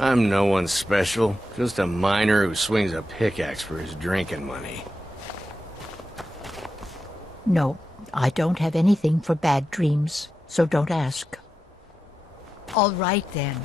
I'm no one special, just a miner who swings a pickaxe for his drinking money. No, I don't have anything for bad dreams, so don't ask. All right, then.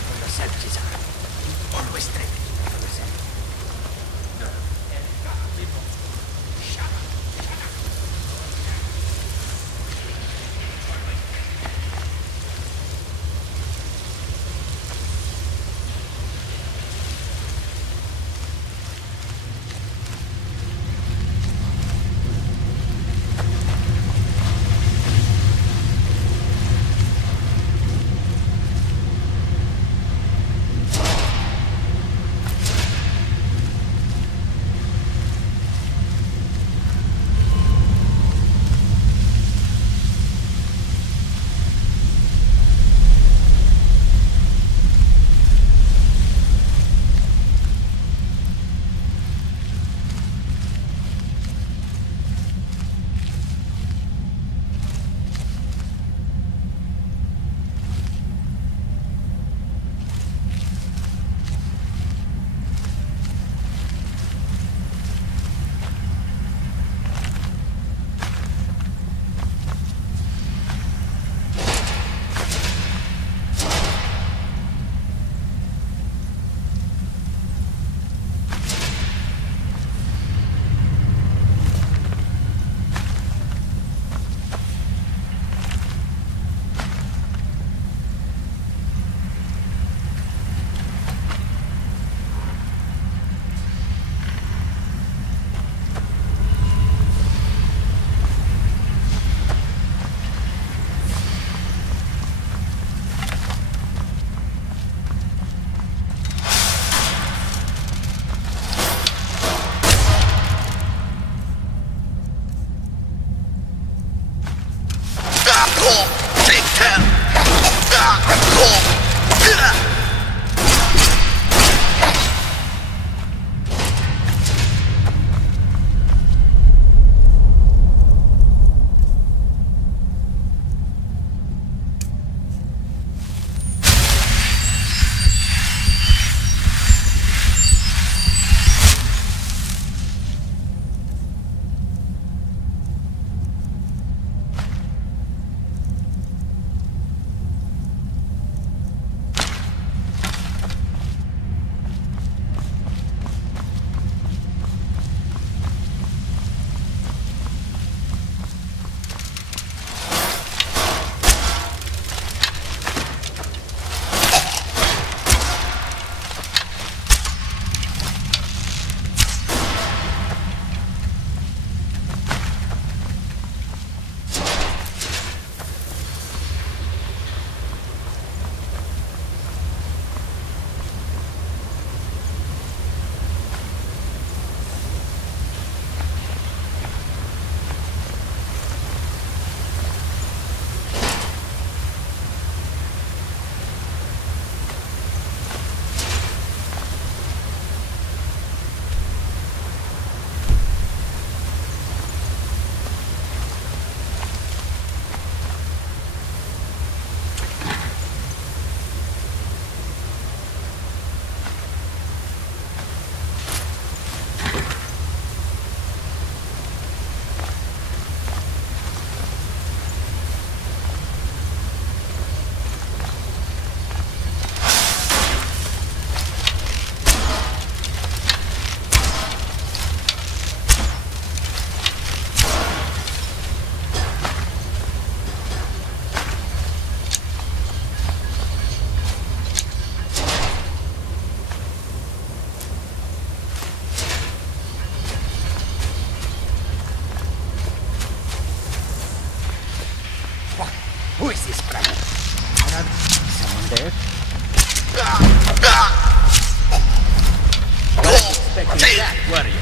where the savages are. Always trade for the savages. Who is this crap? Someone there? Wasn't expecting that, were you?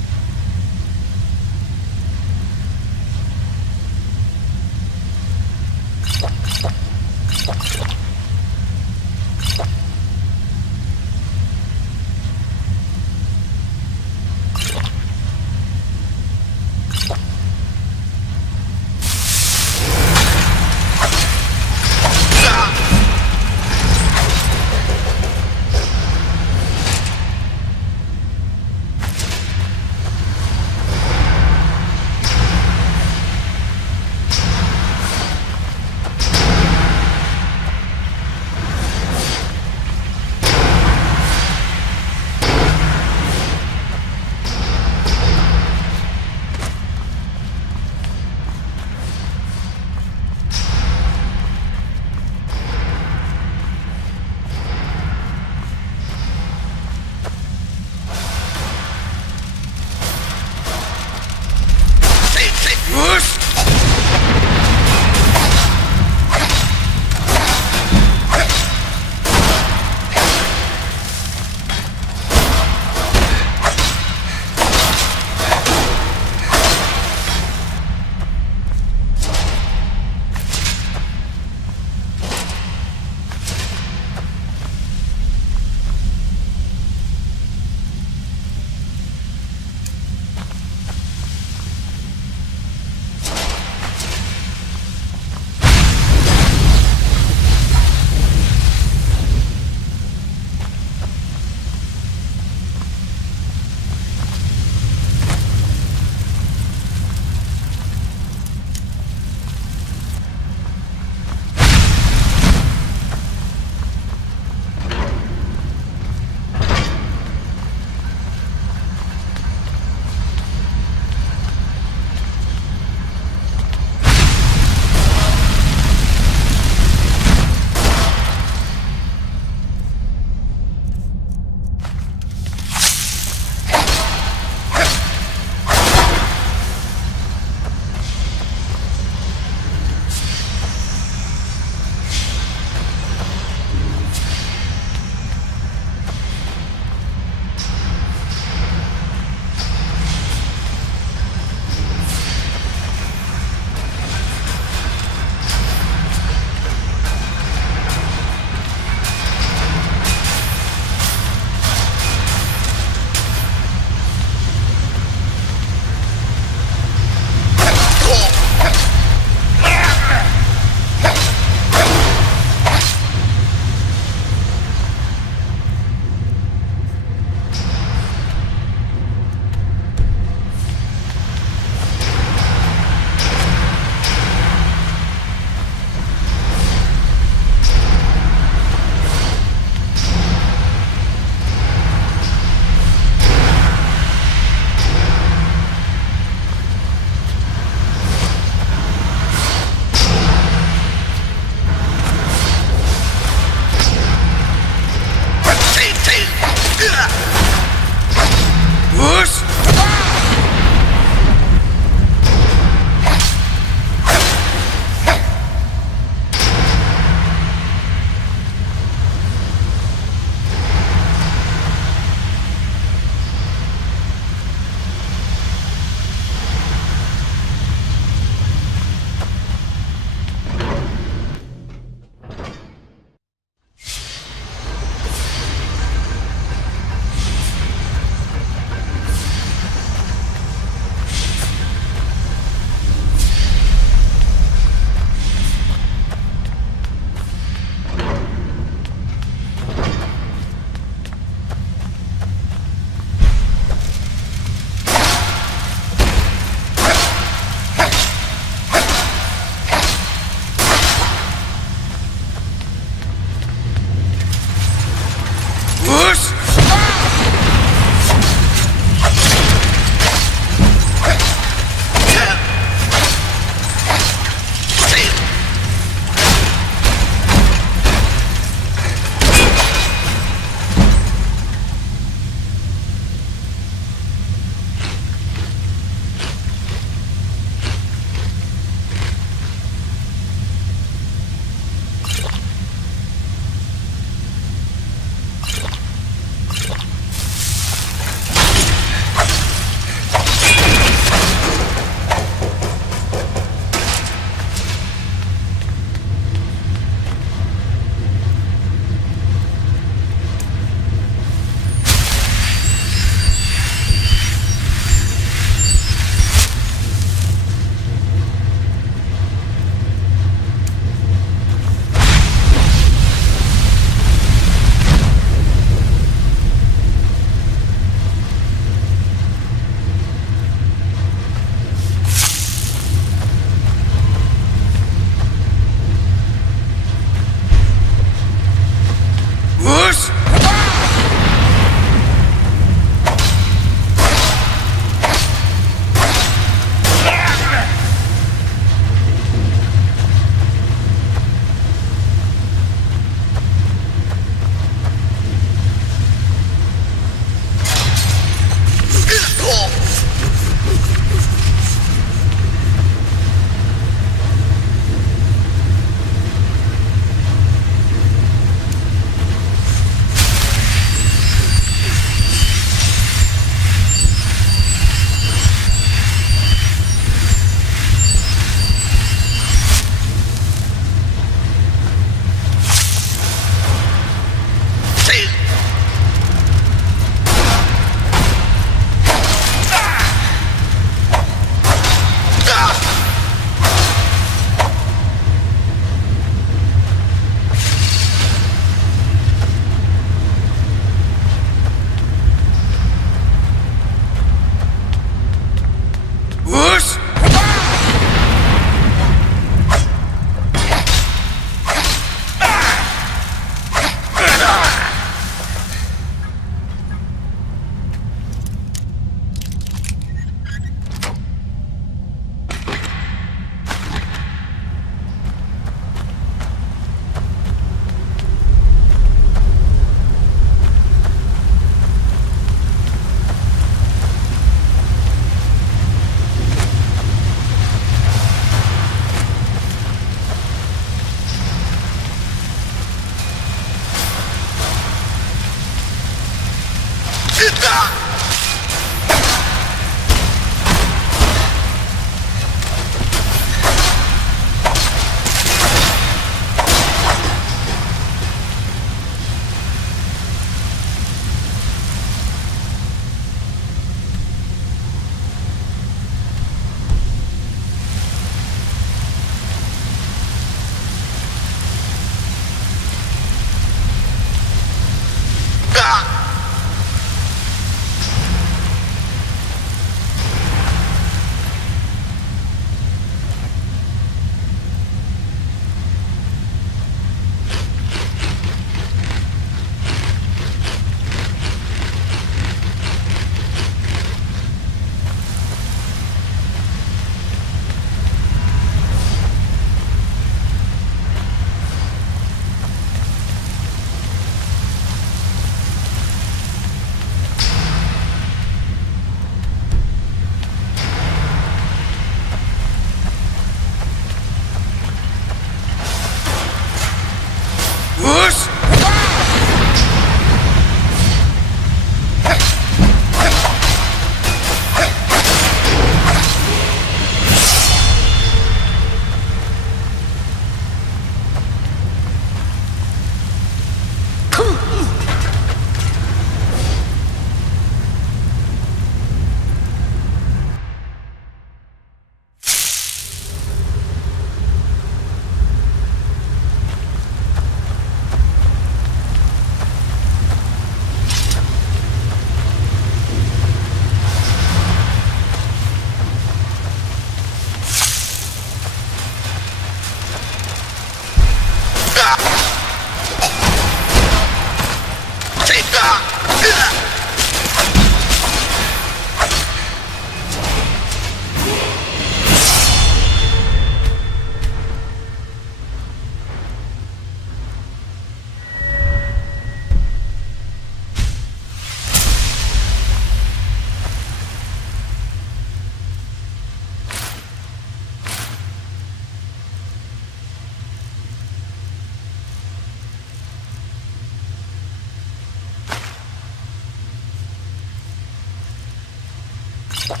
Push!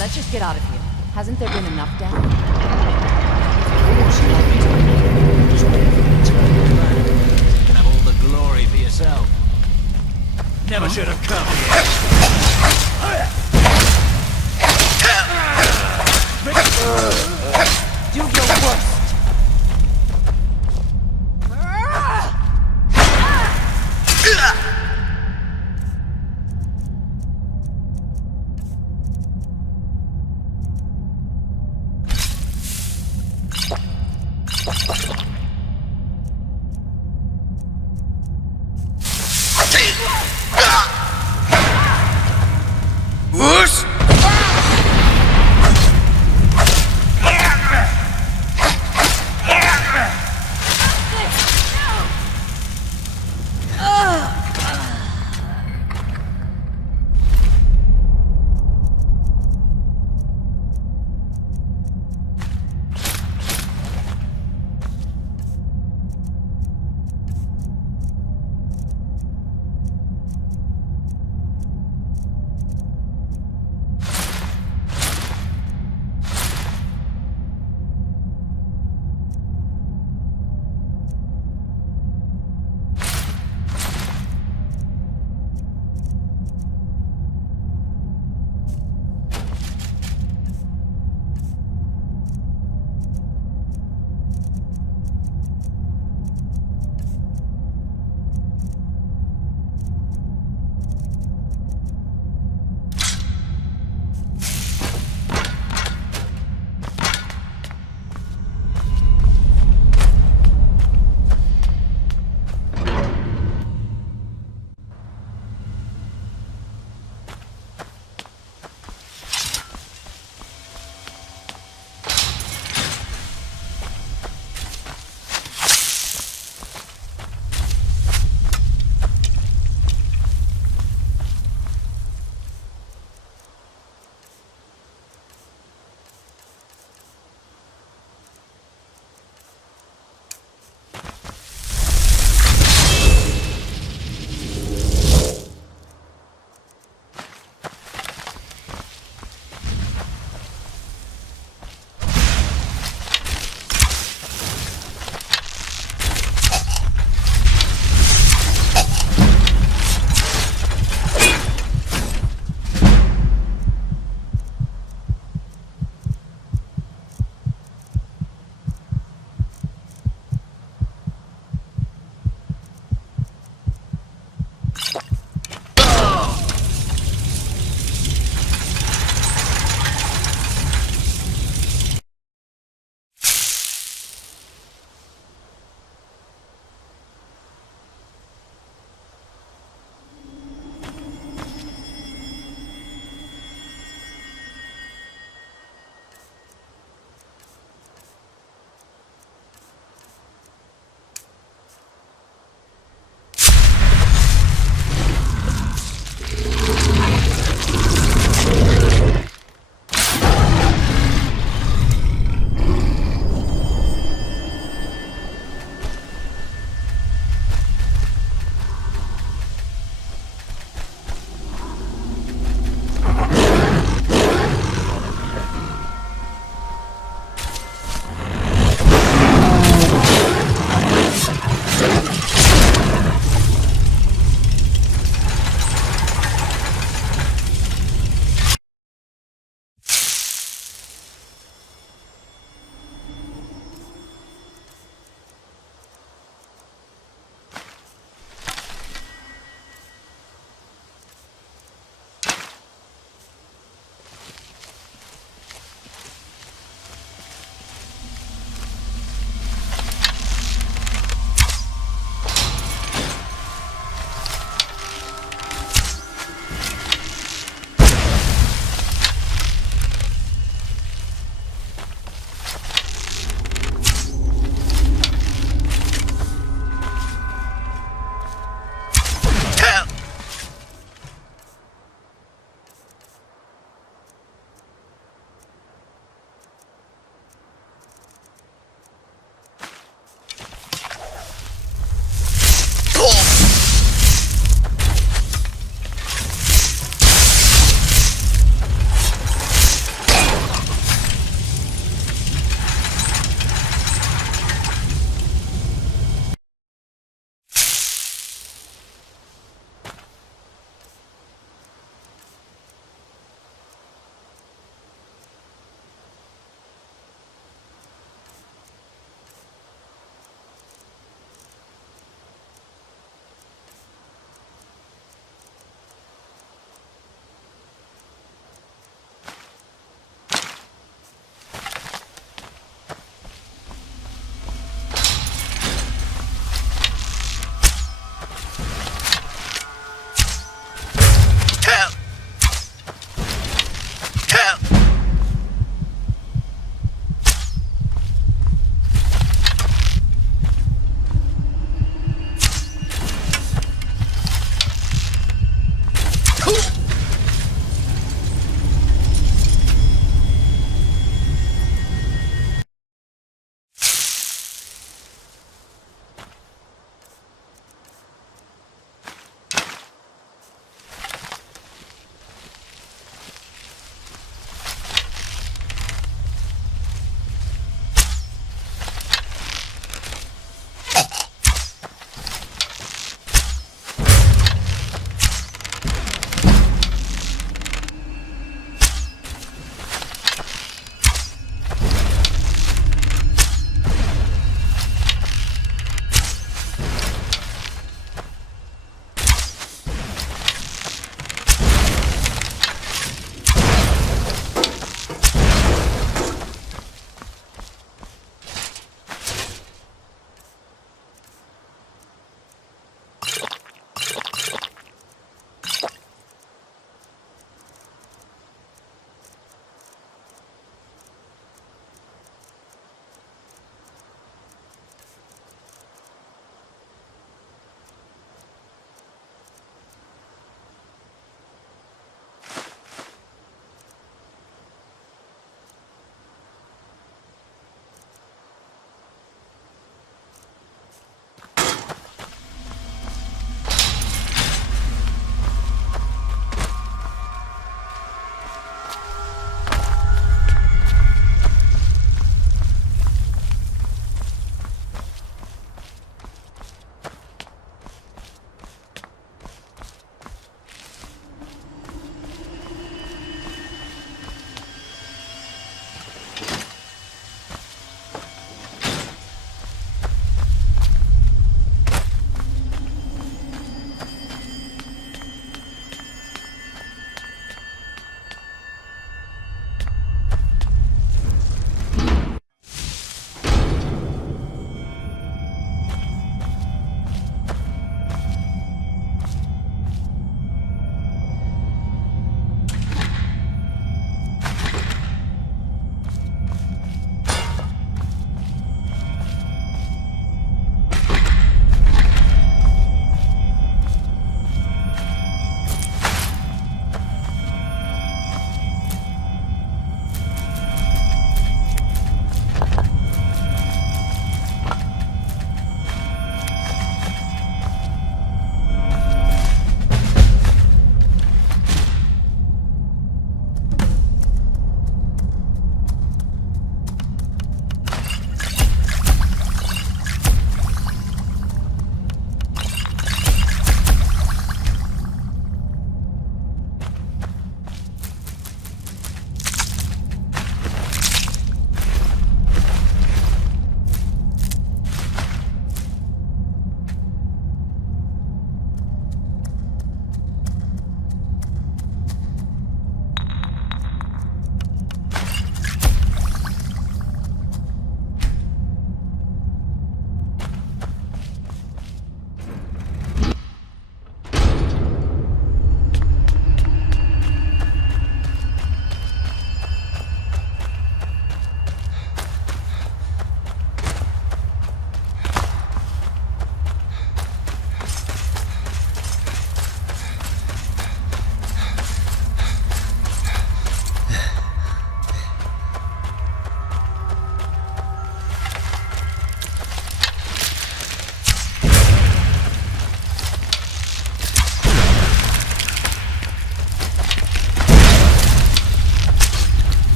Let's just get out of here. Hasn't there been enough death? Have all the glory for yourself. Never should have come here. Do your worst.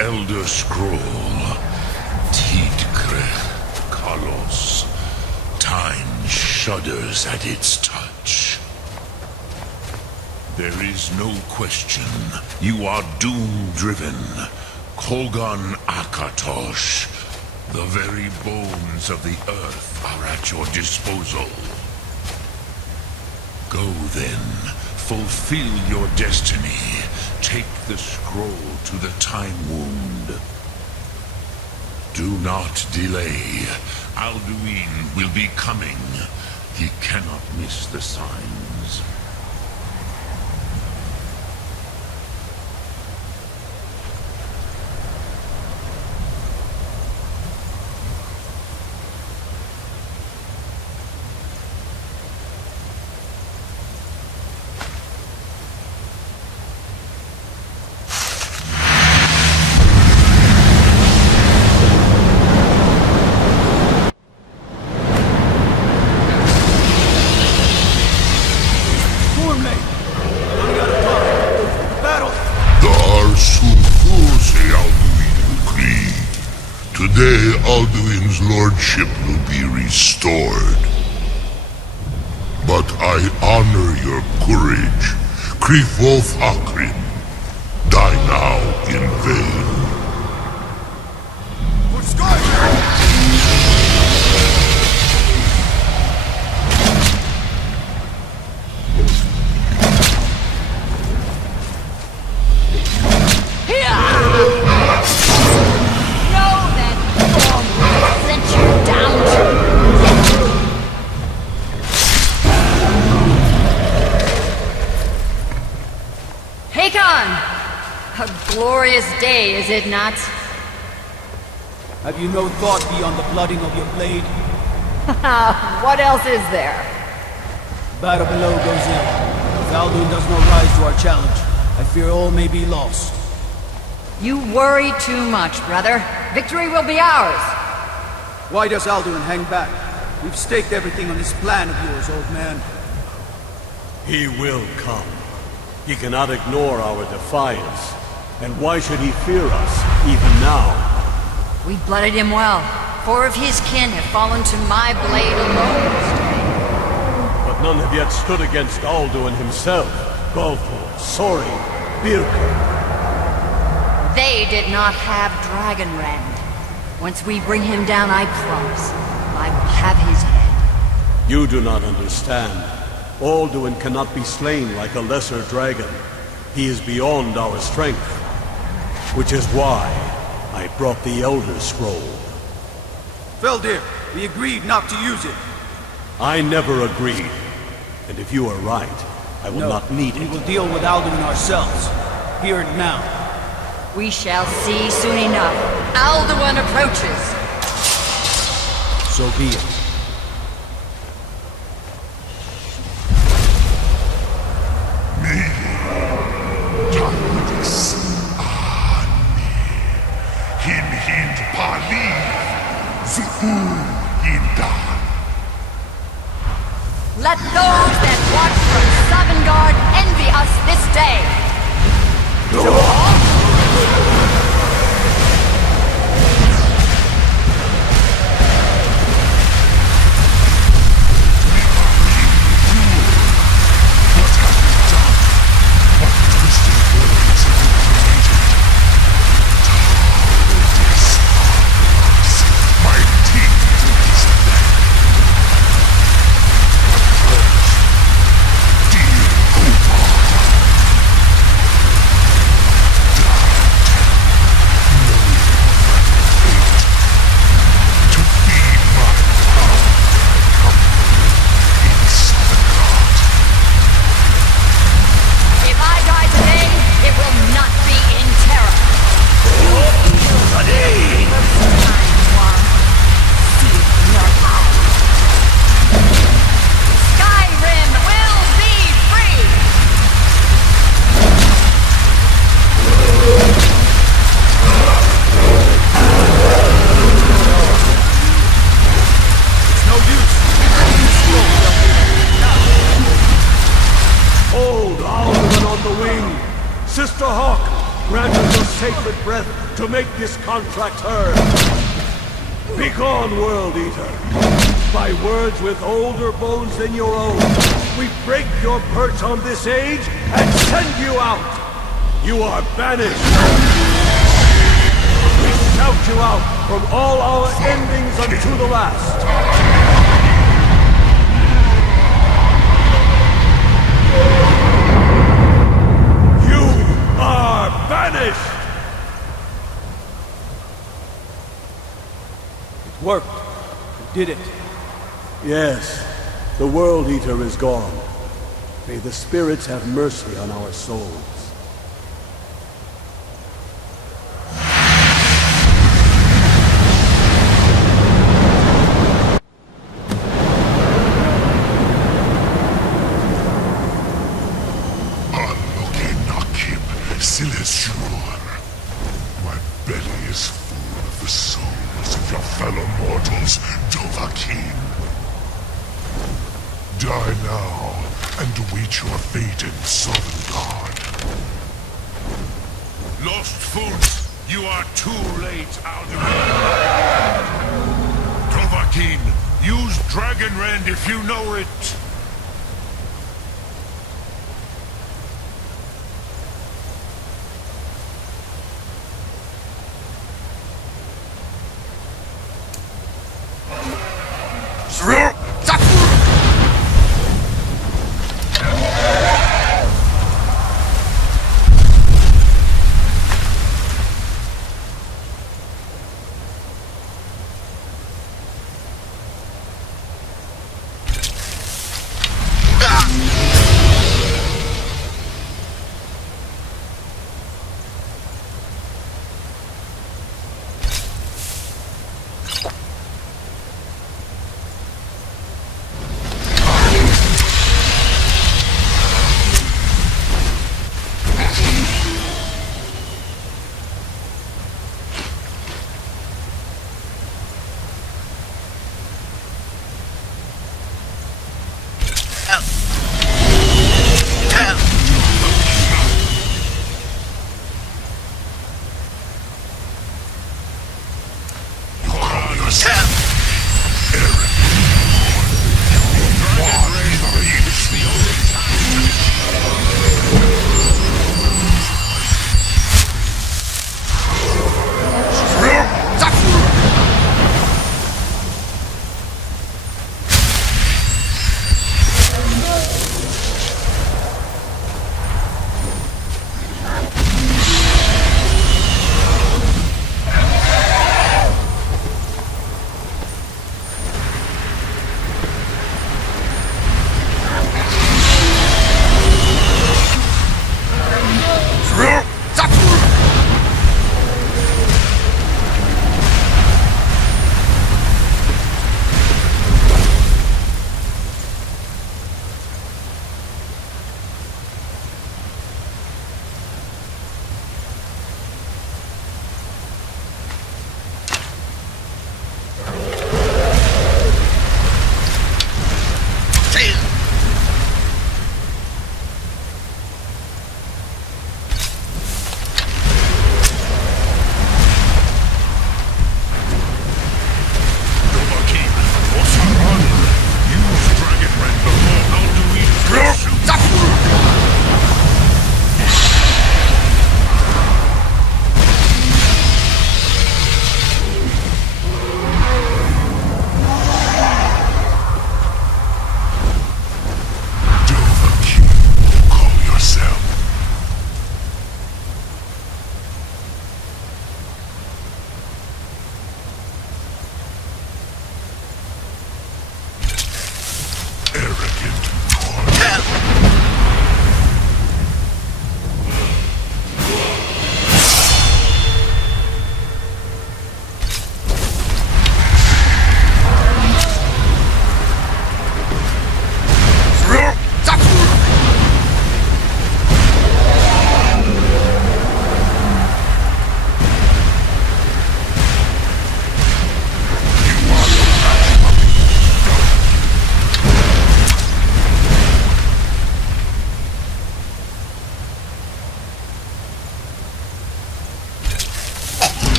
Elder Scroll. Tidkrech Kalos. Time shudders at its touch. There is no question. You are doom-driven. Kogan Akatosh. The very bones of the earth are at your disposal. Go then. Fulfill your destiny. Take the scroll to the Time Wound. Do not delay. Alduin will be coming. He cannot miss the signs. Today, Alduin's lordship will be restored. But I honor your courage. Krifolf Akrim. Die now in vain. For Skyrim! A glorious day, is it not? Have you no thought beyond the blooding of your blade? What else is there? Battle below goes in. If Alduin does not rise to our challenge, I fear all may be lost. You worry too much, brother. Victory will be ours. Why does Alduin hang back? We've staked everything on this plan of yours, old man. He will come. He cannot ignore our defiance. And why should he fear us, even now? We blooded him well. 4 of his kin have fallen to my blade alone this day. But none have yet stood against Alduin himself. Golfo, Sori, Birka. They did not have Dragonrend. Once we bring him down, I promise, I will have his head. You do not understand. Alduin cannot be slain like a lesser dragon. He is beyond our strength. Which is why I brought the Elder Scroll. Feldir, we agreed not to use it. I never agreed. And if you are right, I will not need it. We will deal with Alduin ourselves. Here and now. We shall see soon enough. Alduin approaches. So be it. Let those that watch from Sovngarde envy us this day. sacred breath to make this contract heard. Begone, World Eater. By words with older bones than your own, we break your perch on this age and send you out. You are banished. We shout you out from all our endings unto the last. You are banished! It worked. We did it. Yes, the World Eater is gone. May the spirits have mercy on our souls. My belly is full of the souls of your fellow mortals, Dovahkiin. Die now, and await your fate in Sovngarde. Lost Fools, you are too late, Alderaan. Dovahkiin, use Dragon Rend if you know it.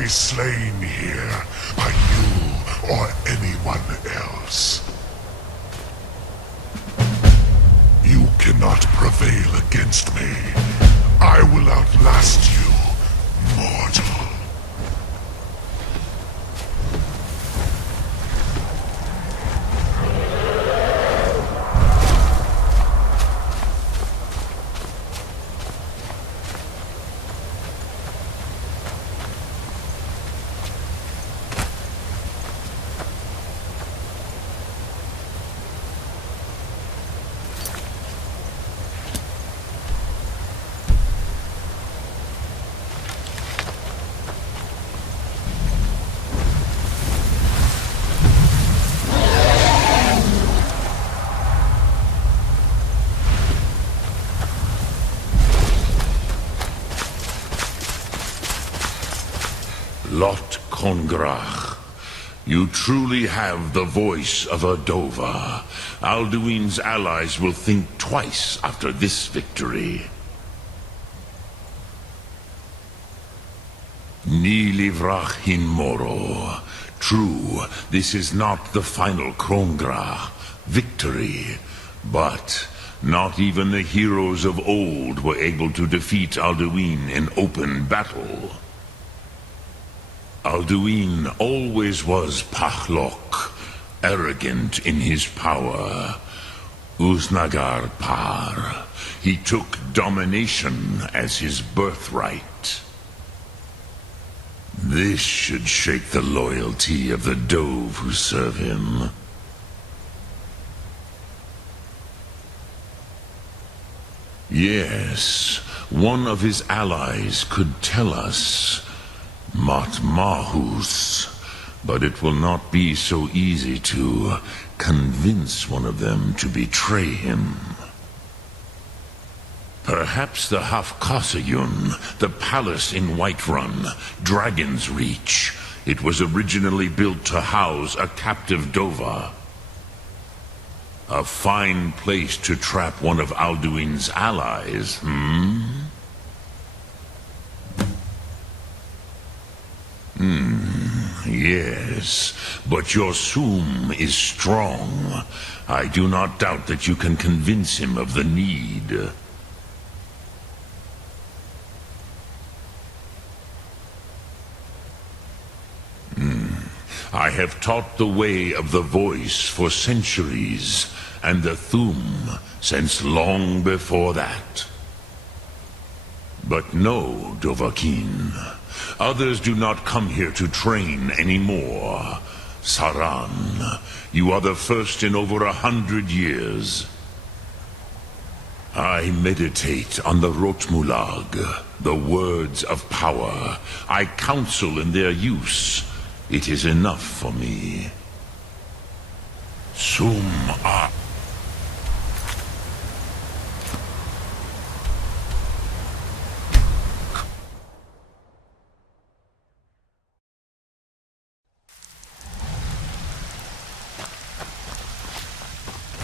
be slain here by you or anyone else. You cannot prevail against me. I will outlast you, mortal. Lot Kongrach, you truly have the voice of a Dova. Alduin's allies will think twice after this victory. Ni livrach hin moro. True, this is not the final Kongrach victory, but not even the heroes of old were able to defeat Alduin in open battle. Alduin always was Pachlok, arrogant in his power. Uznagar Par. He took domination as his birthright. This should shake the loyalty of the Dove who serve him. Yes, one of his allies could tell us. Matmahus, but it will not be so easy to convince one of them to betray him. Perhaps the Hafkasayun, the palace in Whiterun, Dragon's Reach. It was originally built to house a captive Dova. A fine place to trap one of Alduin's allies, Yes, but your Sum is strong. I do not doubt that you can convince him of the need. I have taught the way of the voice for centuries, and the Thum since long before that. But no, Dovahkiin. Others do not come here to train anymore. Saran, you are the first in over 100 years. I meditate on the Rotmulag, the words of power. I counsel in their use. It is enough for me. Sum-a.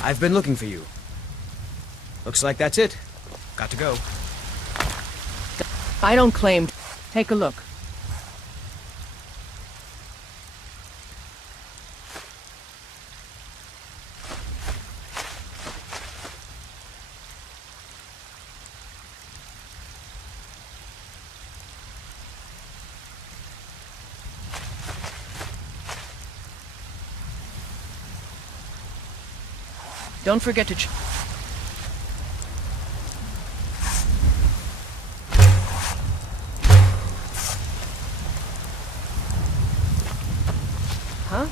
I've been looking for you. Looks like that's it. Got to go. I don't claim. Take a look. Don't forget to Huh?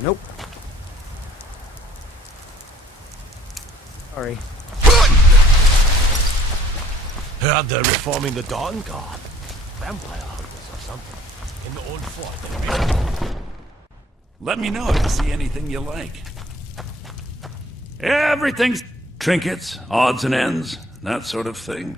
Nope. Sorry. Heard they're reforming the Dawn Guard. Vampire hunters or something. In the old fort. Let me know if you see anything you like. Everything's trinkets, odds and ends, that sort of thing.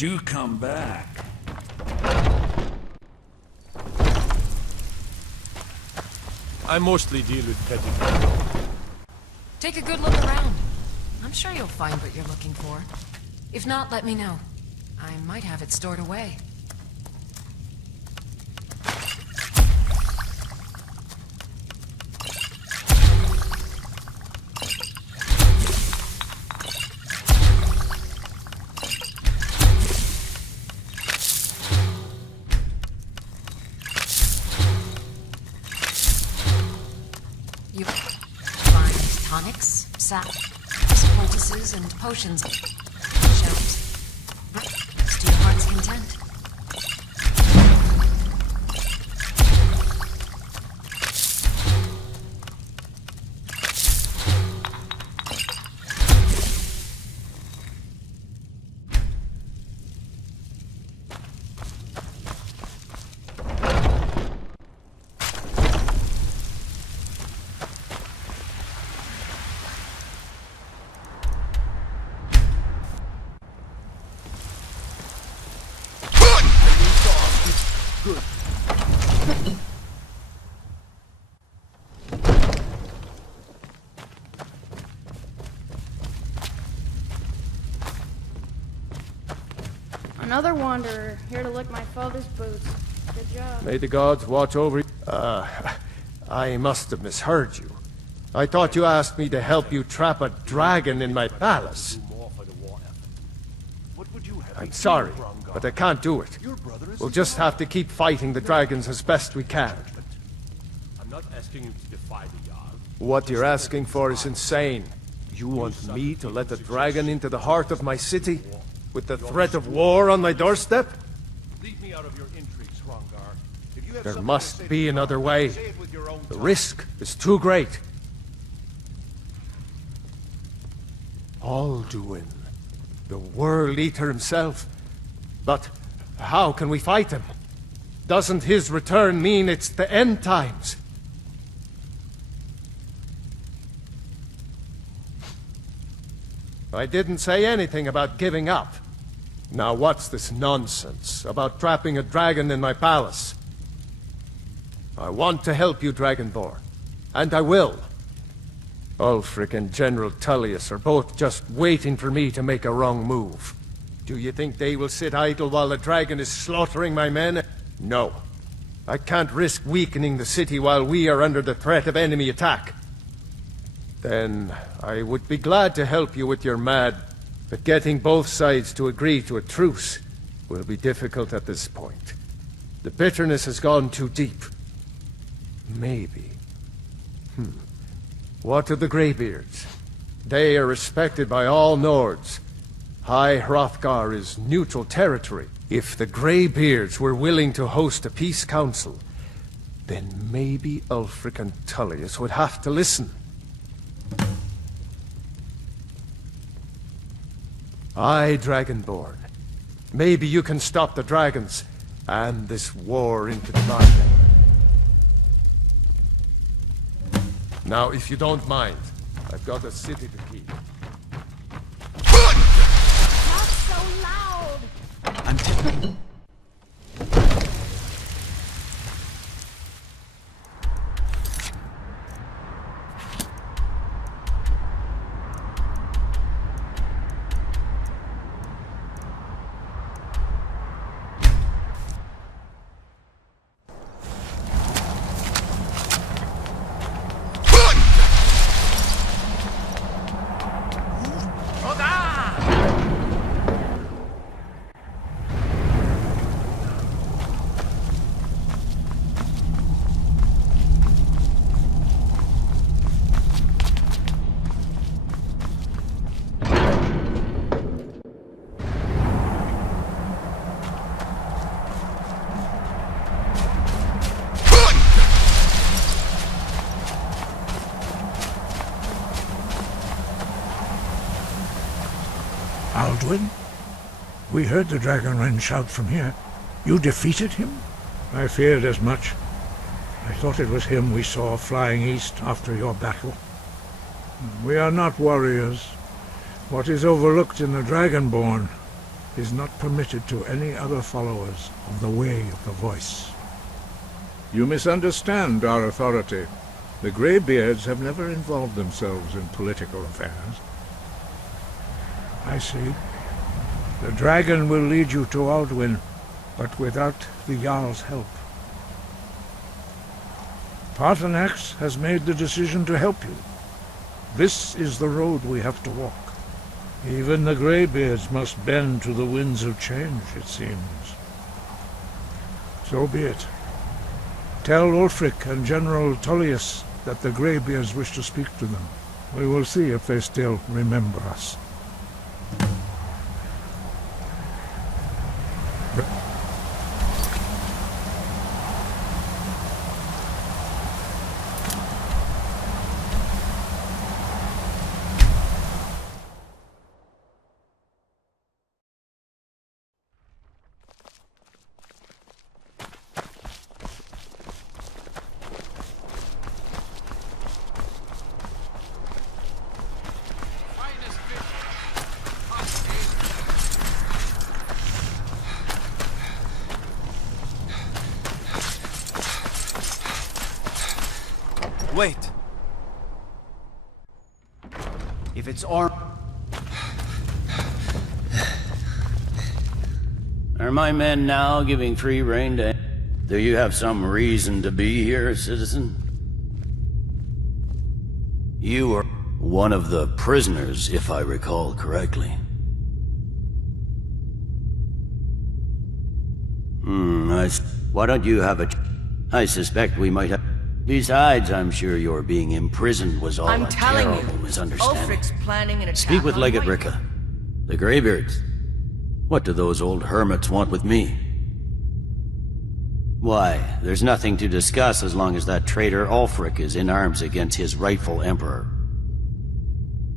Do come back. I mostly deal with petty people. Take a good look around. I'm sure you'll find what you're looking for. If not, let me know. I might have it stored away. You find tonics, sap, poultices, and potions. Shelves. To your heart's content. Another wanderer, here to lick my father's boots. Good job. May the gods watch over you. I must have misheard you. I thought you asked me to help you trap a dragon in my palace. I'm sorry, but I can't do it. We'll just have to keep fighting the dragons as best we can. I'm not asking you to defy the Jarl. What you're asking for is insane. You want me to let a dragon into the heart of my city? With the threat of war on my doorstep? Leave me out of your intrigues, Hrongar. If you have There something must to say be to another me, way. say it with your own The tongue. risk is too great. Alduin, the World Eater himself. But how can we fight him? Doesn't his return mean it's the end times? I didn't say anything about giving up. Now what's this nonsense about trapping a dragon in my palace? I want to help you, Dragonborn. And I will. Ulfric and General Tullius are both just waiting for me to make a wrong move. Do you think they will sit idle while the dragon is slaughtering my men? No. I can't risk weakening the city while we are under the threat of enemy attack. Then I would be glad to help you with your mad, but getting both sides to agree to a truce will be difficult at this point. The bitterness has gone too deep. Maybe. What of the Greybeards? They are respected by all Nords. High Hrothgar is neutral territory. If the Greybeards were willing to host a peace council, then maybe Ulfric and Tullius would have to listen. Aye, Dragonborn. Maybe you can stop the dragons, and this war into the bargain. Now, if you don't mind, I've got a city to keep. Not so loud! Alduin? We heard the Dragonren shout from here. You defeated him? I feared as much. I thought it was him we saw flying east after your battle. We are not warriors. What is overlooked in the Dragonborn is not permitted to any other followers of the Way of the Voice. You misunderstand our authority. The Greybeards have never involved themselves in political affairs. I see. The dragon will lead you to Alduin, but without the Jarl's help. part6 has made the decision to help you. This is the road we have to walk. Even the Greybeards must bend to the winds of change, it seems. So be it. Tell Ulfric and General Tullius that the Greybeards wish to speak to them. We will see if they still remember us. Wait. If it's armed... Are my men now giving free rein to... Do you have some reason to be here, citizen? You are one of the prisoners, if I recall correctly. Why don't you have a... I suspect we might have... Besides, I'm sure your being imprisoned was all I'm a telling terrible you, misunderstanding. Ulfric's planning an attack. Speak with on Legate White- Ricka. The Greybeards. What do those old hermits want with me? Why, there's nothing to discuss as long as that traitor Ulfric is in arms against his rightful emperor.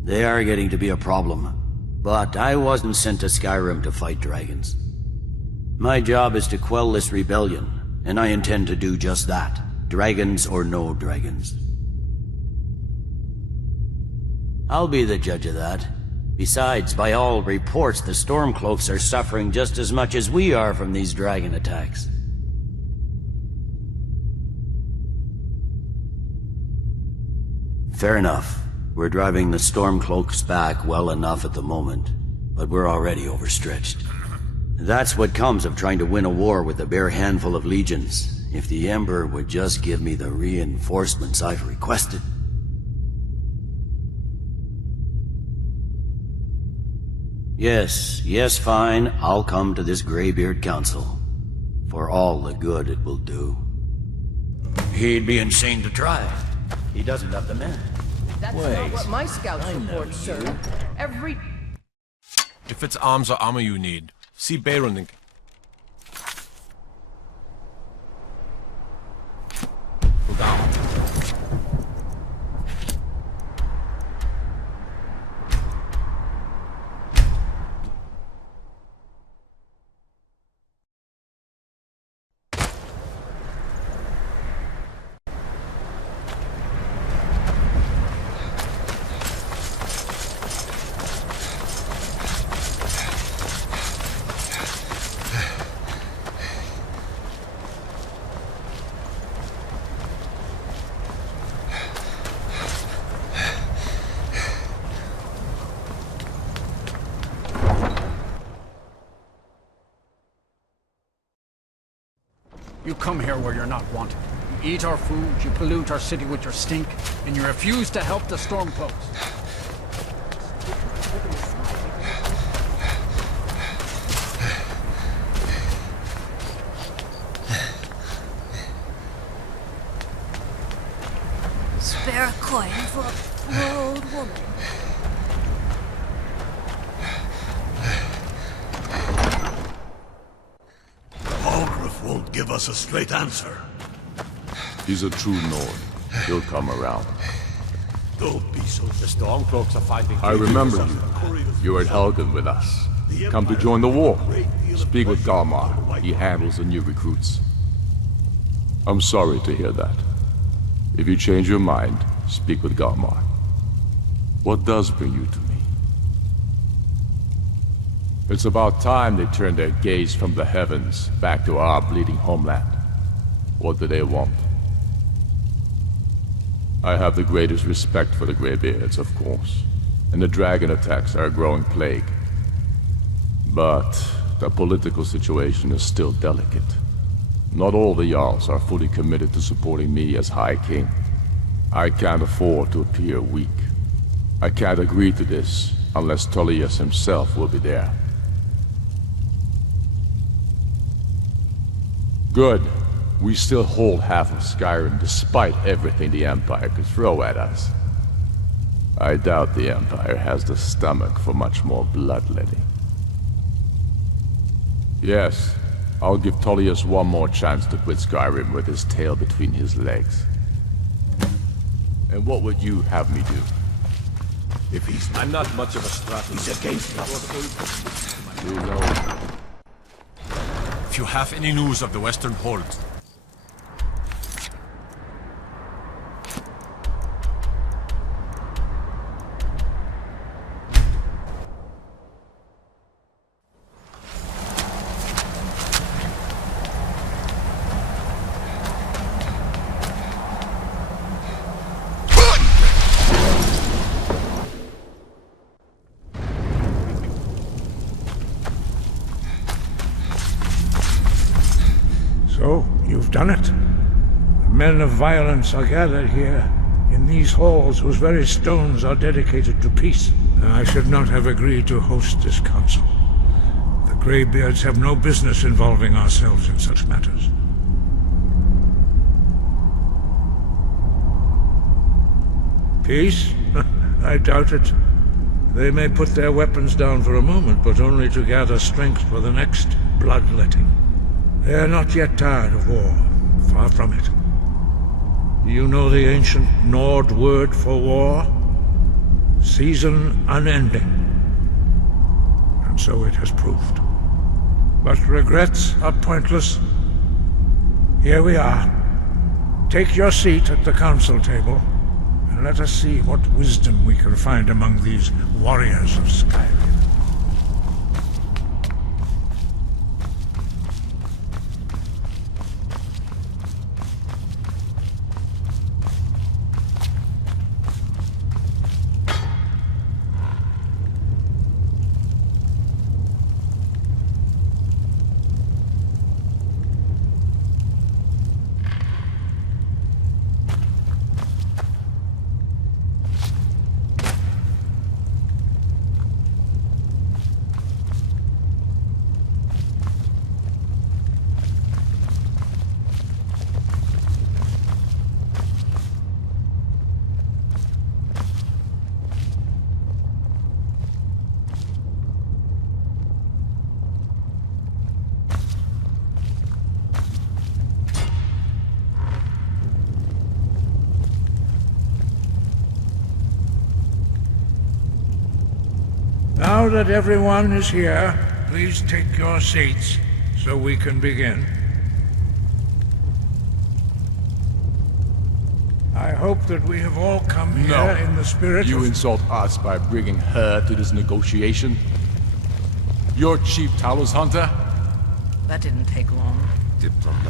They are getting to be a problem, but I wasn't sent to Skyrim to fight dragons. My job is to quell this rebellion, and I intend to do just that. Dragons or no dragons. I'll be the judge of that. Besides, by all reports, the Stormcloaks are suffering just as much as we are from these dragon attacks. Fair enough. We're driving the Stormcloaks back well enough at the moment, but we're already overstretched. That's what comes of trying to win a war with a bare handful of legions. If the Emperor would just give me the reinforcements I've requested. Yes, fine. I'll come to this Greybeard Council. For all the good it will do. He'd be insane to try. He doesn't have the men. That's not what my scouts report, sir. Every... If it's arms or armor you need, see Beirun. Go down. You come here where you're not wanted. You eat our food, you pollute our city with your stink, and you refuse to help the Stormcloaks. Spare a coin for a poor old woman. Won't give us a straight answer. He's a true Nord. He'll come around. Don't be so... The Stormcloaks are finding... I remember you. You were at Helgen with us. Come to join the war. Speak with Galmar. He handles the new recruits. I'm sorry to hear that. If you change your mind, speak with Galmar. What does bring you to me? It's about time they turned their gaze from the heavens back to our bleeding homeland. What do they want? I have the greatest respect for the Greybeards, of course, and the dragon attacks are a growing plague. But the political situation is still delicate. Not all the Jarls are fully committed to supporting me as High King. I can't afford to appear weak. I can't agree to this unless Tullius himself will be there. Good. We still hold half of Skyrim despite everything the Empire could throw at us. I doubt the Empire has the stomach for much more bloodletting. Yes, I'll give Tullius one more chance to quit Skyrim with his tail between his legs. And what would you have me do? If he's... I'm not much of a strategist. He's against us. You know... If you have any news of the Western Hold, So, you've done it. The men of violence are gathered here, in these halls whose very stones are dedicated to peace. I should not have agreed to host this council. The Greybeards have no business involving ourselves in such matters. Peace? I doubt it. They may put their weapons down for a moment, but only to gather strength for the next bloodletting. They are not yet tired of war. Far from it. Do you know the ancient Nord word for war? Season unending. And so it has proved. But regrets are pointless. Here we are. Take your seat at the council table, and let us see what wisdom we can find among these warriors of Skyrim. Now that everyone is here, please take your seats so we can begin. I hope that we have all come here in the spirit You of... insult us by bringing her to this negotiation? You're Chief Talos Hunter? That didn't take long.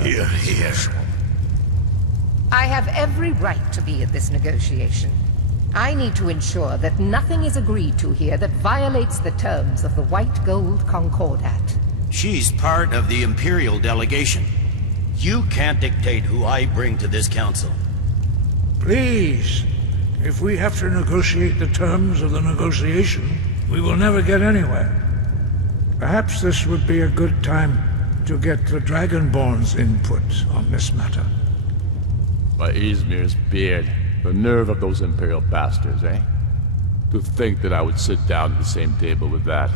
Here, here. I have every right to be at this negotiation. I need to ensure that nothing is agreed to here that violates the terms of the White Gold Concordat. She's part of the Imperial delegation. You can't dictate who I bring to this council. Please, if we have to negotiate the terms of the negotiation, we will never get anywhere. Perhaps this would be a good time to get the Dragonborn's input on this matter. By Izmir's beard. The nerve of those Imperial bastards, eh? To think that I would sit down at the same table with that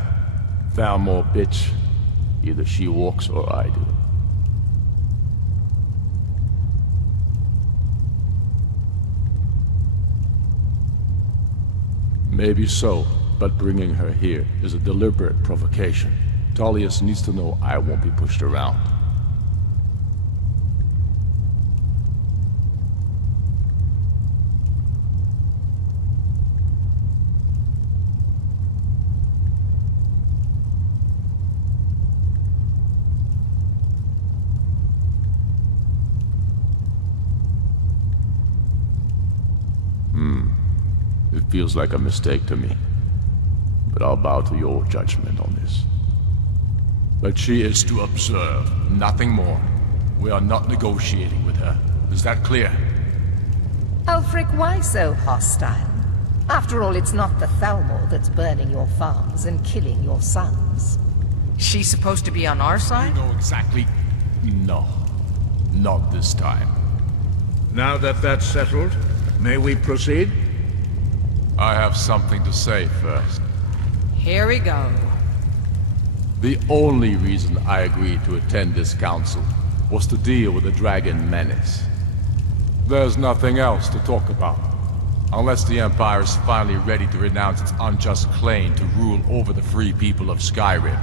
Thalmor bitch. Either she walks or I do. Maybe so, but bringing her here is a deliberate provocation. Tullius needs to know I won't be pushed around. Feels like a mistake to me. But I'll bow to your judgment on this. But she is to observe, nothing more. We are not negotiating with her. Is that clear? Ulfric, why so hostile? After all, it's not the Thalmor that's burning your farms and killing your sons. She's supposed to be on our side? You know exactly... No. Not this time. Now that that's settled, may we proceed? I have something to say first. Here we go. The only reason I agreed to attend this council was to deal with the dragon menace. There's nothing else to talk about. Unless the Empire is finally ready to renounce its unjust claim to rule over the free people of Skyrim.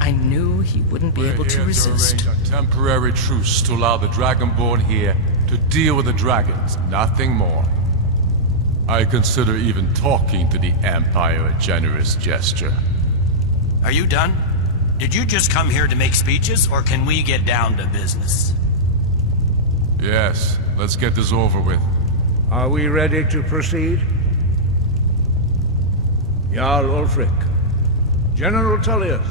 I knew he wouldn't be able to resist. To arrange a temporary truce to allow the Dragonborn here to deal with the dragons, nothing more. I consider even talking to the Empire a generous gesture. Are you done? Did you just come here to make speeches, or can we get down to business? Yes, let's get this over with. Are we ready to proceed? Jarl Ulfric, General Tullius,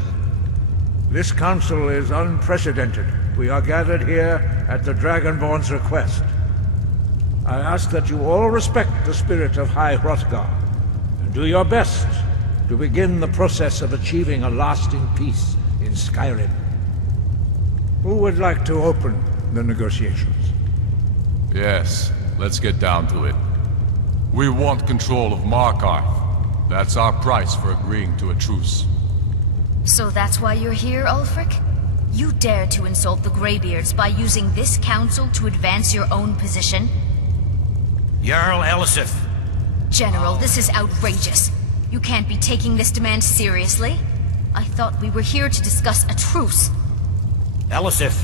this council is unprecedented. We are gathered here at the Dragonborn's request. I ask that you all respect the spirit of High Hrothgar, and do your best to begin the process of achieving a lasting peace in Skyrim. Who would like to open the negotiations? Yes, let's get down to it. We want control of Markarth. That's our price for agreeing to a truce. So that's why you're here, Ulfric? You dare to insult the Greybeards by using this council to advance your own position? Jarl Elisif. General, this is outrageous. You can't be taking this demand seriously. I thought we were here to discuss a truce. Elisif,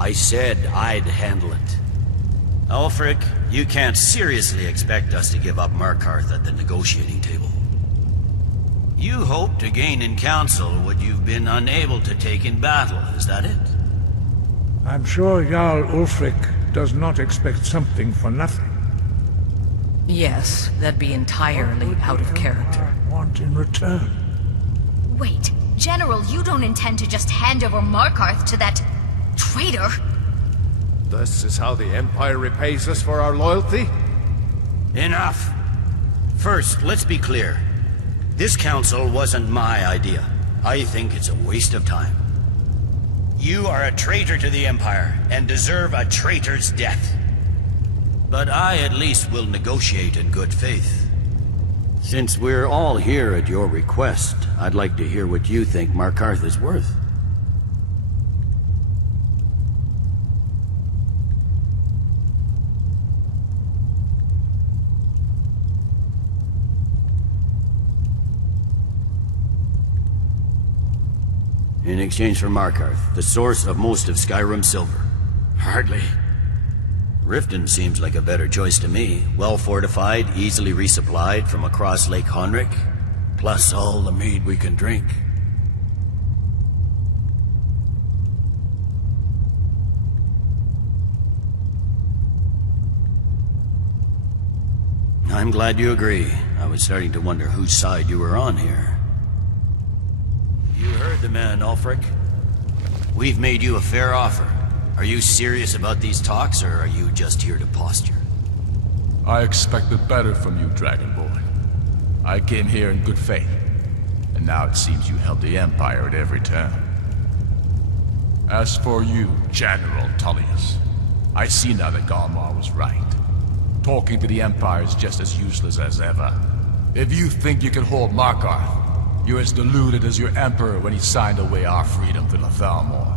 I said I'd handle it. Ulfric, you can't seriously expect us to give up Markarth at the negotiating table. You hope to gain in council what you've been unable to take in battle, is that it? I'm sure Jarl Ulfric does not expect something for nothing. Yes, that'd be entirely out of character. Want in return? Wait, General, you don't intend to just hand over Markarth to that traitor? This is how the Empire repays us for our loyalty? Enough. First, let's be clear. This council wasn't my idea. I think it's a waste of time. You are a traitor to the Empire, and deserve a traitor's death. But I at least will negotiate in good faith. Since we're all here at your request, I'd like to hear what you think Markarth is worth. In exchange for Markarth, the source of most of Skyrim's silver. Hardly. Riften seems like a better choice to me. Well fortified, easily resupplied from across Lake Honric, plus all the mead we can drink. I'm glad you agree. I was starting to wonder whose side you were on here. You heard the man, Ulfric. We've made you a fair offer. Are you serious about these talks, or are you just here to posture? I expected better from you, Dragonborn. I came here in good faith, and now it seems you help the Empire at every turn. As for you, General Tullius, I see now that Galmar was right. Talking to the Empire is just as useless as ever. If you think you can hold Markarth, you're as deluded as your Emperor when he signed away our freedom to the Thalmor.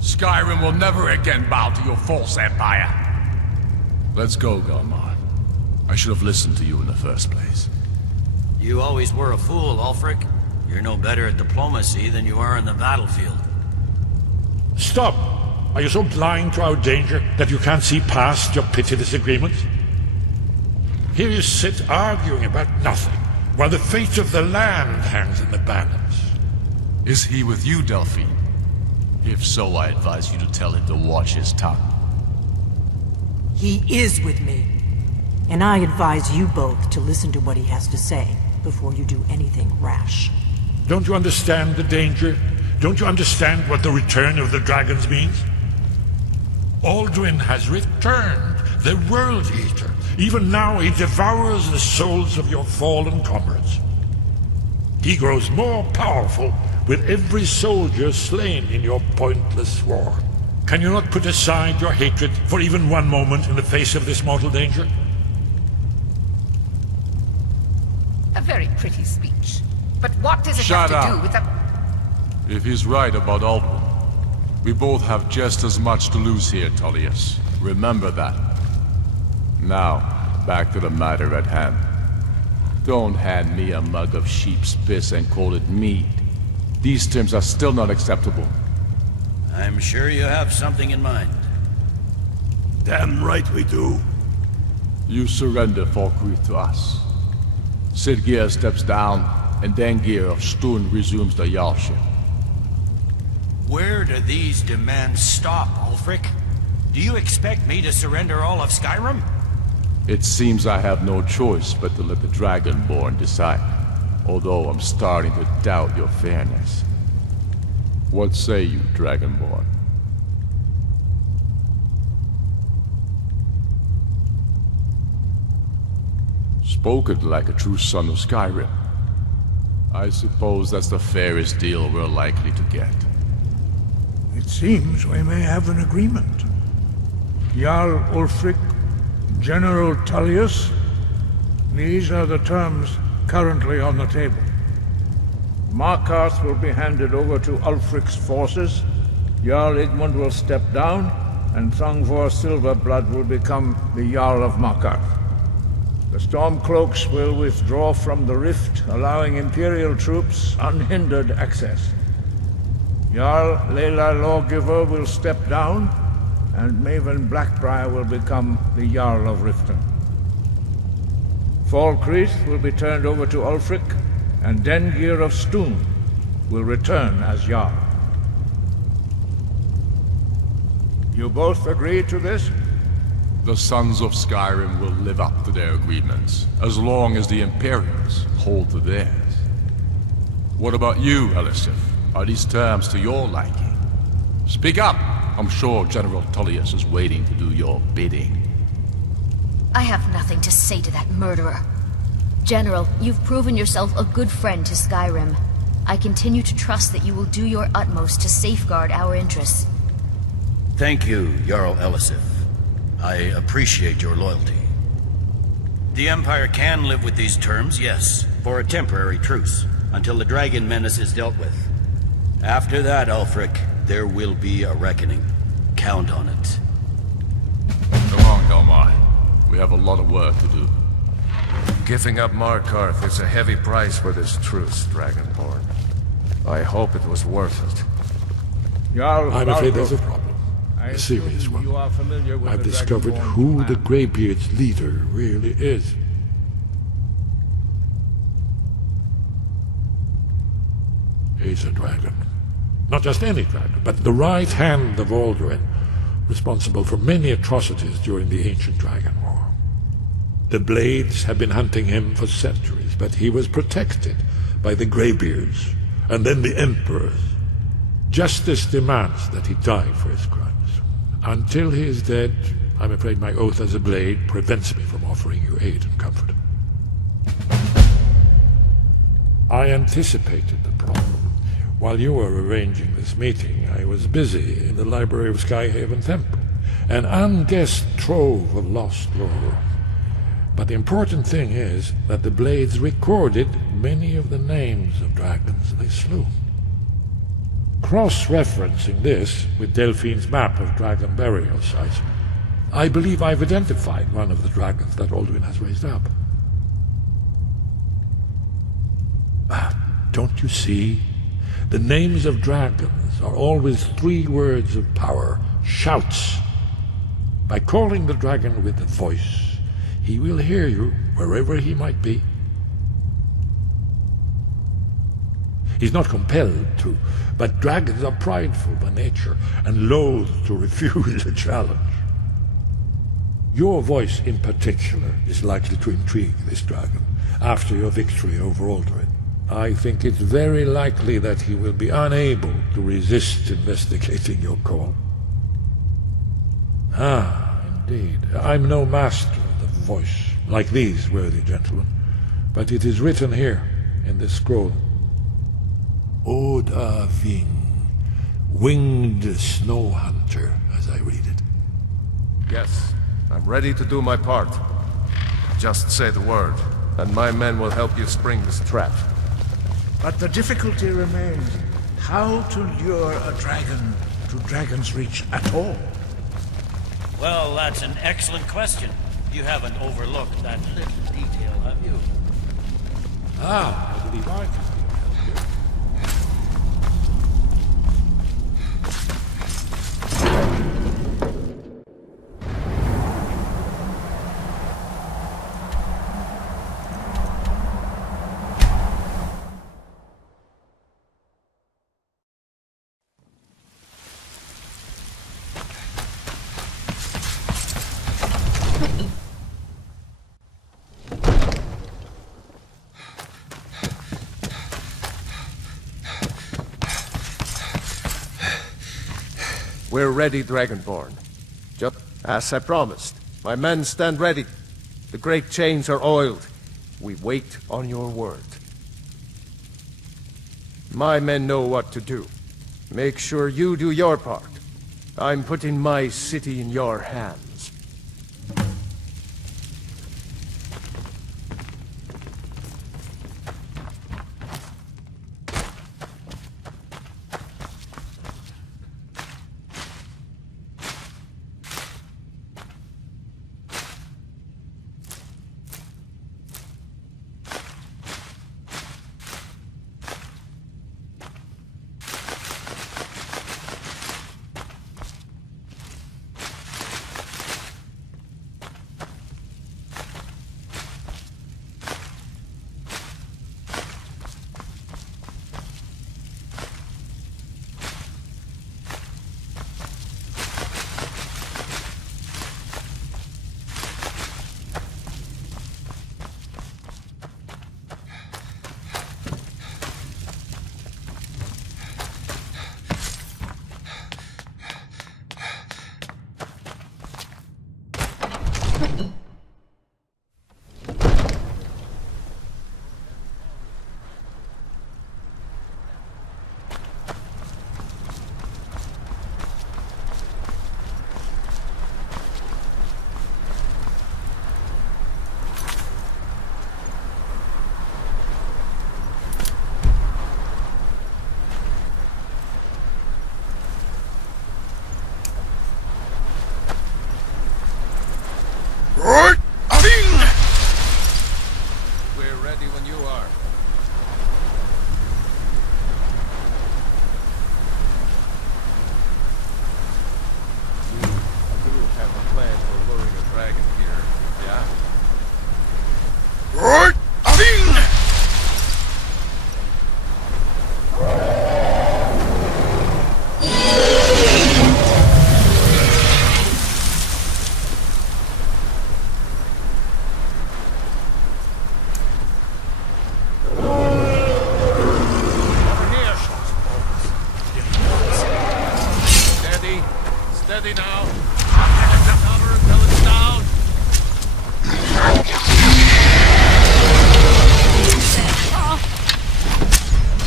Skyrim will never again bow to your false empire. Let's go, Galmar. I should have listened to you in the first place. You always were a fool, Ulfric. You're no better at diplomacy than you are in the battlefield. Stop! Are you so blind to our danger that you can't see past your petty disagreements? Here you sit arguing about nothing, while the fate of the land hangs in the balance. Is he with you, Delphine? If so, I advise you to tell him to watch his tongue. He is with me. And I advise you both to listen to what he has to say before you do anything rash. Don't you understand the danger? Don't you understand what the return of the dragons means? Aldrin has returned, the World Eater. Even now he devours the souls of your fallen comrades. He grows more powerful with every soldier slain in your pointless war. Can you not put aside your hatred for even one moment in the face of this mortal danger? A very pretty speech. But what does it Shut have to up. do with the... If he's right about Aldrin, we both have just as much to lose here, Tullius. Remember that. Now, back to the matter at hand. Don't hand me a mug of sheep's piss and call it mead. These terms are still not acceptable. I'm sure you have something in mind. Damn right we do. You surrender Falkreath to us. Sidgeir steps down, and Dengir of Stun resumes the Jarlship. Where do these demands stop, Ulfric? Do you expect me to surrender all of Skyrim? It seems I have no choice but to let the Dragonborn decide, although I'm starting to doubt your fairness. What say you, Dragonborn? Spoken like a true son of Skyrim. I suppose that's the fairest deal we're likely to get. It seems we may have an agreement. Jarl Ulfric, General Tullius, these are the terms currently on the table. Markarth will be handed over to Ulfric's forces, Jarl Igmund will step down, and Thongvor Silverblood will become the Jarl of Markarth. The Stormcloaks will withdraw from the rift, allowing Imperial troops unhindered access. Jarl Layla Lawgiver will step down, and Maven Blackbriar will become the Jarl of Riften. Falkreath will be turned over to Ulfric, and Dengir of Stun will return as Jarl. You both agree to this? The Sons of Skyrim will live up to their agreements, as long as the Imperials hold to theirs. What about you, Elisif? Are these terms to your liking? Speak up! I'm sure General Tullius is waiting to do your bidding. I have nothing to say to that murderer. General, you've proven yourself a good friend to Skyrim. I continue to trust that you will do your utmost to safeguard our interests. Thank you, Jarl Elisif. I appreciate your loyalty. The Empire can live with these terms, yes, for a temporary truce, until the dragon menace is dealt with. After that, Ulfric, there will be a reckoning. Count on it. Come on, Galmar. We have a lot of work to do. Giving up Markarth is a heavy price for this truce, Dragonborn. I hope it was worth it. I'm afraid there's a problem. A serious one. I've discovered who the Greybeard's leader really is. He's a dragon. Not just any dragon, but the right hand of Aldrin, responsible for many atrocities during the Ancient Dragon War. The Blades have been hunting him for centuries, but he was protected by the Greybeards, and then the Emperors. Justice demands that he die for his crimes. Until he is dead, I'm afraid my oath as a Blade prevents me from offering you aid and comfort. I anticipated the problem. While you were arranging this meeting, I was busy in the library of Skyhaven Temple, an unguessed trove of lost lore. But the important thing is that the Blades recorded many of the names of dragons they slew. Cross-referencing this with Delphine's map of dragon burial sites, I believe I've identified one of the dragons that Aldrin has raised up. Don't you see? The names of dragons are always 3 words of power, shouts. By calling the dragon with a voice, he will hear you wherever he might be. He's not compelled to, but dragons are prideful by nature and loath to refuse a challenge. Your voice in particular is likely to intrigue this dragon after your victory over Aldrin. I think it's very likely that he will be unable to resist investigating your call. Ah, indeed. I'm no master of the voice, like these worthy gentlemen, but it is written here in this scroll. Oda Ving, winged snow hunter, as I read it. Yes, I'm ready to do my part. Just say the word, and my men will help you spring this trap. But the difficulty remains how to lure a dragon to Dragon's Reach at all. Well, that's an excellent question. You haven't overlooked that little detail, have you? Ah, I believe I can be of help here. We're ready, Dragonborn. Just as I promised. My men stand ready. The great chains are oiled. We wait on your word. My men know what to do. Make sure you do your part. I'm putting my city in your hands. Steady now. Cover until it's down.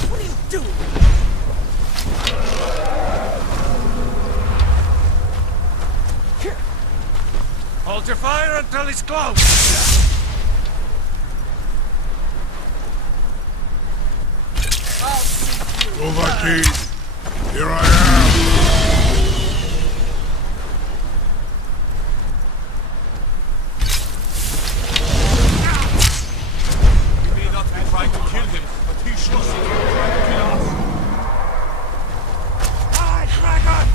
What are you doing? Here. Hold your fire until he's close. Overkey, here I am. We may not be trying to kill him, but he sure seems to be trying to kill us. Die, dragon!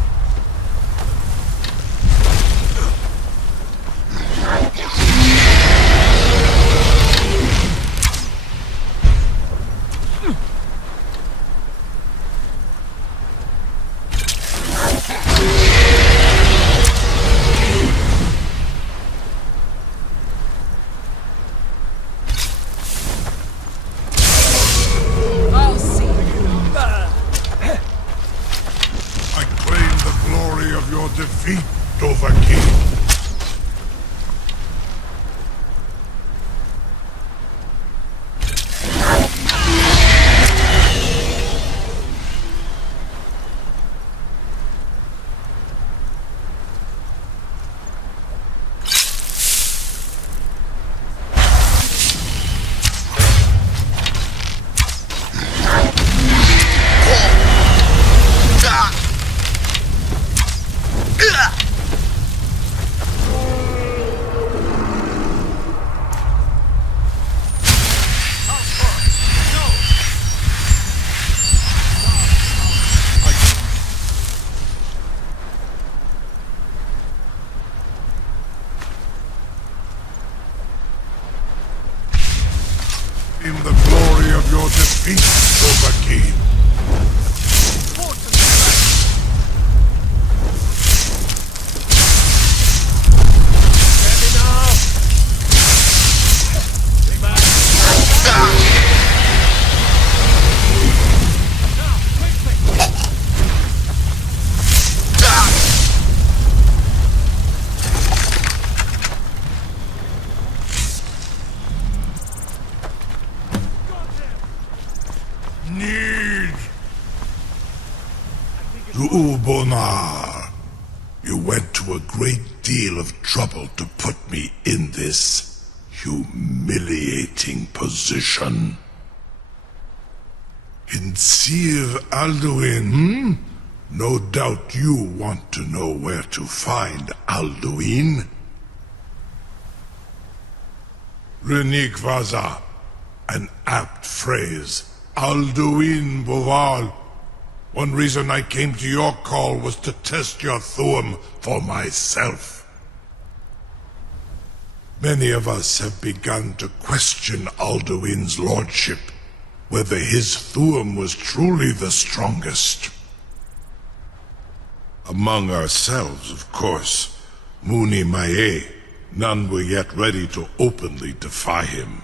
defeat Dovahkiin. In the glory of your defeat, Dovahkiin. Ubonar, you went to a great deal of trouble to put me in this humiliating position. In Sir Alduin, No doubt you want to know where to find Alduin. Renigvaza, an apt phrase. Alduin Boval. One reason I came to your call was to test your Thuum for myself. Many of us have begun to question Alduin's lordship, whether his Thuum was truly the strongest. Among ourselves, of course, Muni Mae, none were yet ready to openly defy him.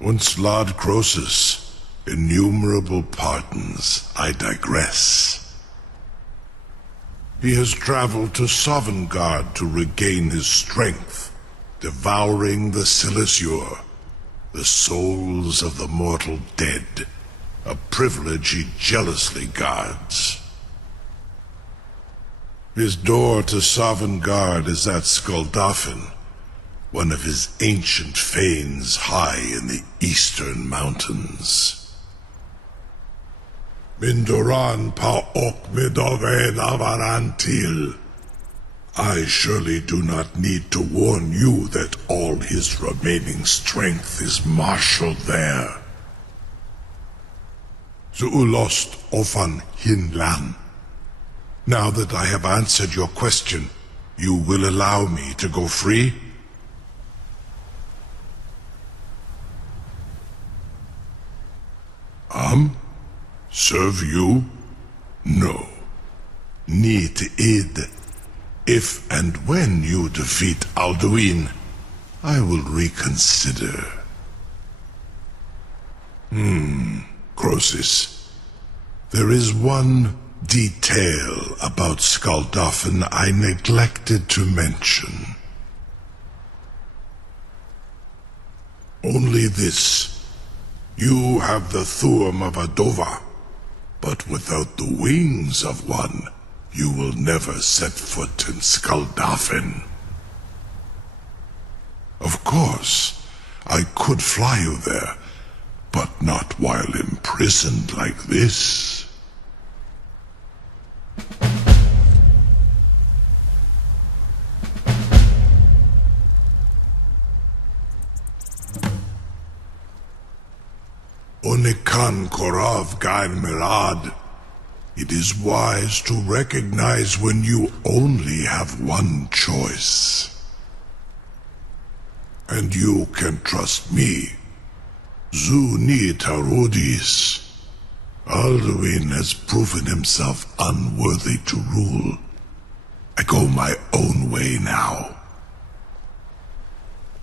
Once Lord Croesus, innumerable pardons, I digress. He has traveled to Sovngarde to regain his strength, devouring the Silesure, the souls of the mortal dead, a privilege he jealously guards. His door to Sovngarde is at Skuldafn, one of his ancient fanes high in the eastern mountains. Mindoran Paok Midoven Avarantil. I surely do not need to warn you that all his remaining strength is marshaled there. Zuulost Ofan Hinlan. Now that I have answered your question, you will allow me to go free? Serve you? No. Need id. If and when you defeat Alduin, I will reconsider. Croesus. There is one detail about Skuldafn I neglected to mention. Only this. You have the Thuum of a Dova, but without the wings of one, you will never set foot in Skuldafn. Of course, I could fly you there, but not while imprisoned like this. Onikan Korav Gair Mirad. It is wise to recognize when you only have one choice. And you can trust me. Zuni Tarudis. Alduin has proven himself unworthy to rule. I go my own way now.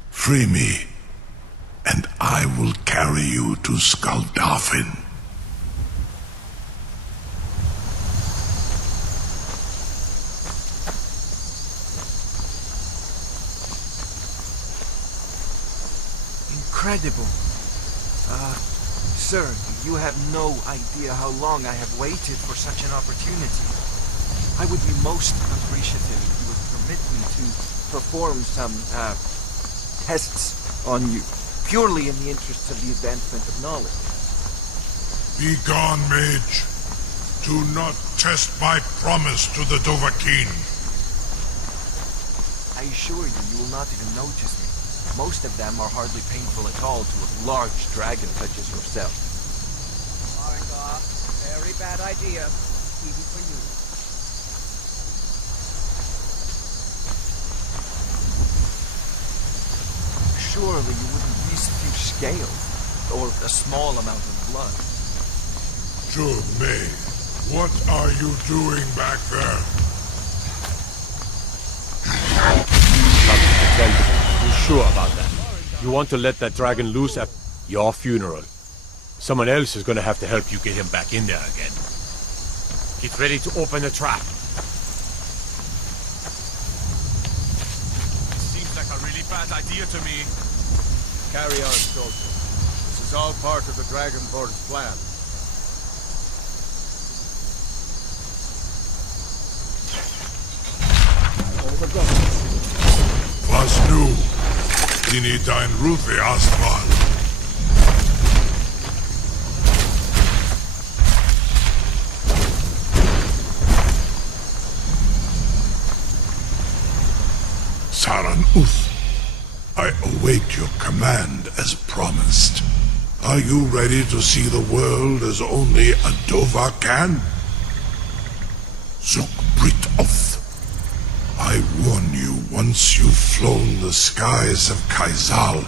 Free me, and I will carry you to Skuldafn. incredible. Sir, you have no idea how long I have waited for such an opportunity. I would be most appreciative if you would permit me to perform some, tests on you, purely in the interests of the advancement of knowledge. Be gone, mage. Do not test my promise to the Dovahkiin. I assure you, you will not even notice me. Most of them are hardly painful at all to a large dragon such as yourself. Marengar, very bad idea. Even for you. Surely you wouldn't risk a few scales, or a small amount of blood. May, what are you doing back there? Nothing to tell you. You sure about that? You want to let that dragon loose at your funeral? Someone else is going to have to help you get him back in there again. Get ready to open the trap. Seems like a really bad idea to me. Carry on, soldier. This is all part of the Dragonborn's plan. Was nu? Dini dein Rufe erstmal. Saran Uth, I await your command as promised. Are you ready to see the world as only a Dova can? Zuk Brit Oth. I warn you, once you've flown the skies of Kaizal,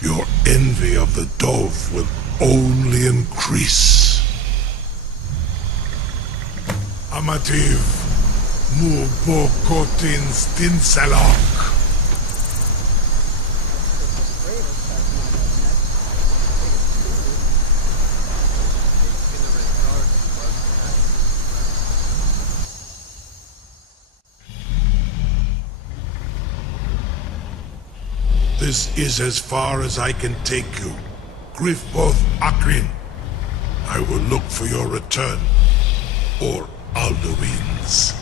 your envy of the Dove will only increase. Amativ, mu bokotin stinselok. This is as far as I can take you. Grifboth Akrin. I will look for your return. Or Alduin's.